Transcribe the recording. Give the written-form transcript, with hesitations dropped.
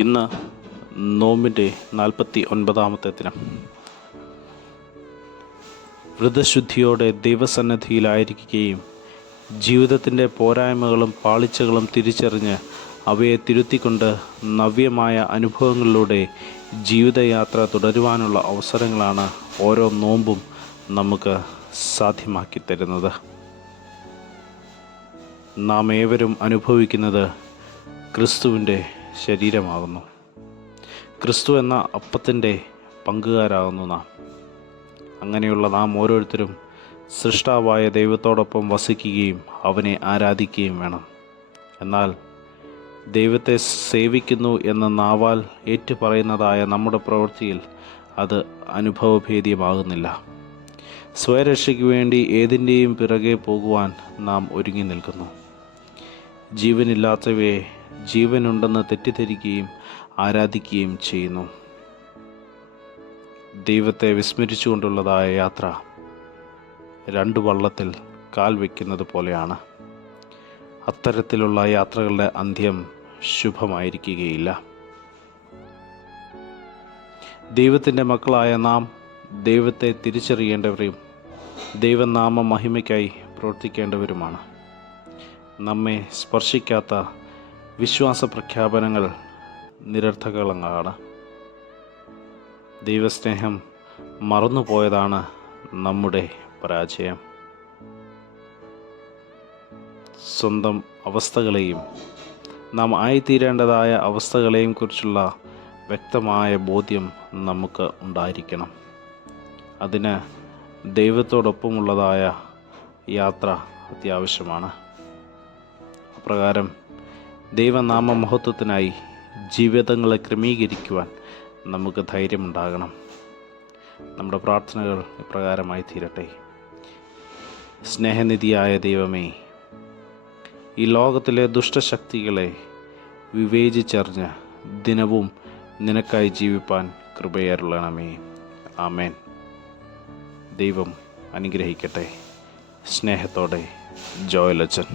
ഇന്ന് നോമ്പിൻ്റെ 49-ാമത്തെ ദിനം. വ്രതശുദ്ധിയോടെ ദൈവസന്നിധിയിലായിരിക്കുകയും ജീവിതത്തിൻ്റെ പോരായ്മകളും പാളിച്ചകളും തിരിച്ചറിഞ്ഞ് അവയെ തിരുത്തിക്കൊണ്ട് നവ്യമായ അനുഭവങ്ങളിലൂടെ ജീവിതയാത്ര തുടരുവാനുള്ള അവസരങ്ങളാണ് ഓരോ നോമ്പും നമുക്ക് സാധ്യമാക്കി തരുന്നത്. നാം ഏവരും അനുഭവിക്കുന്നത് ക്രിസ്തുവിൻ്റെ ശരീരമാകുന്നു. ക്രിസ്തു എന്ന അപ്പത്തിൻ്റെ പങ്കുകാരാകുന്നു നാം. അങ്ങനെയുള്ള നാം ഓരോരുത്തരും സൃഷ്ടാവായ ദൈവത്തോടൊപ്പം വസിക്കുകയും അവനെ ആരാധിക്കുകയും വേണം. എന്നാൽ ദൈവത്തെ സേവിക്കുന്നു എന്ന നാവാൽ ഏറ്റുപറയുന്നതായ നമ്മുടെ പ്രവൃത്തിയിൽ അത് അനുഭവഭേദ്യമാകുന്നില്ല. സ്വയരക്ഷയ്ക്ക് വേണ്ടി ഏതിൻ്റെയും പിറകെ പോകുവാൻ നാം ഒരുങ്ങി നിൽക്കുന്നു. ജീവനില്ലാത്തവയെ ജീവനുണ്ടെന്ന് തെറ്റിദ്ധരിക്കുകയും ആരാധിക്കുകയും ചെയ്യുന്നു. ദൈവത്തെ വിസ്മരിച്ചുകൊണ്ടുള്ളതായ യാത്ര രണ്ട് വള്ളത്തിൽ കാൽ വയ്ക്കുന്നത് പോലെയാണ്. അത്തരത്തിലുള്ള യാത്രകളുടെ അന്ത്യം ശുഭമായിരിക്കുകയില്ല. ദൈവത്തിൻ്റെ മക്കളായ നാം ദൈവത്തെ തിരിച്ചറിയേണ്ടവരും ദൈവനാമ മഹിമയ്ക്കായി പ്രവർത്തിക്കേണ്ടവരുമാണ്. നമ്മെ സ്പർശിക്കാത്ത വിശ്വാസ പ്രഖ്യാപനങ്ങൾ നിരർത്ഥകങ്ങളാണ്. ദൈവസ്നേഹം മറന്നുപോയതാണ് നമ്മുടെ പരാജയം. സ്വന്തം അവസ്ഥകളെയും നാം ആയിത്തീരേണ്ടതായ അവസ്ഥകളെയും കുറിച്ചുള്ള വ്യക്തമായ ബോധ്യം നമുക്ക് ഉണ്ടായിരിക്കണം. അതിന് ദൈവത്തോടൊപ്പമുള്ളതായ യാത്ര അത്യാവശ്യമാണ്. അപ്രകാരം ദൈവനാമ മഹത്വത്തിനായി ജീവിതങ്ങളെ ക്രമീകരിക്കുവാൻ നമുക്ക് ധൈര്യമുണ്ടാകണം. നമ്മുടെ പ്രാർത്ഥനകൾ ഇപ്രകാരമായി തീരട്ടെ. സ്നേഹനിധിയായ ദൈവമേ, ഈ ലോകത്തിലെ ദുഷ്ടശക്തികളെ വിവേചിച്ചറിഞ്ഞ് ദിനവും നിനക്കായി ജീവിപ്പാൻ കൃപയരുളണമേ. ആമേൻ. ദൈവം അനുഗ്രഹിക്കട്ടെ. സ്നേഹത്തോടെ, ജോയൽ അച്ഛൻ.